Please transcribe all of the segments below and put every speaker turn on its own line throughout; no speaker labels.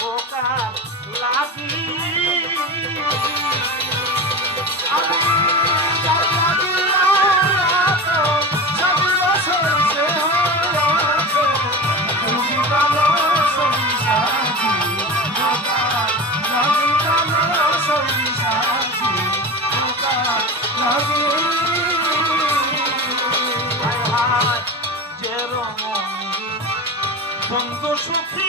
বোকা লাগি। বন্ধু সুখী।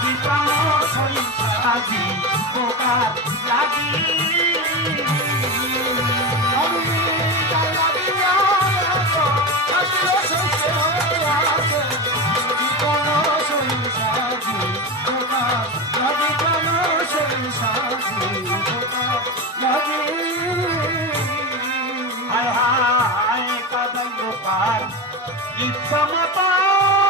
লাগি পাওয়া আজি পোকার লাগি Hi, hi, hi, kadang lupa, ipsa mata.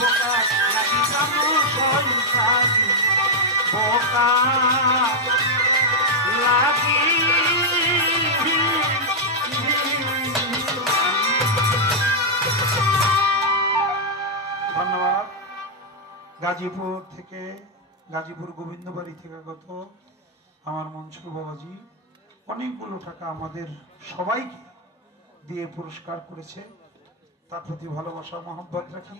আমি লাগিয়া তো সাজলে বোকা ধন্যবাদ। গাজীপুর থেকে, গাজীপুর গোবিন্দবাড়ি থেকে আগত আমার মনসুর বাবাজি, অনেকগুলো টাকা আমাদের সবাইকে দিয়ে পুরস্কার করেছে। তার প্রতি ভালোবাসা, মহব্বত রাখি।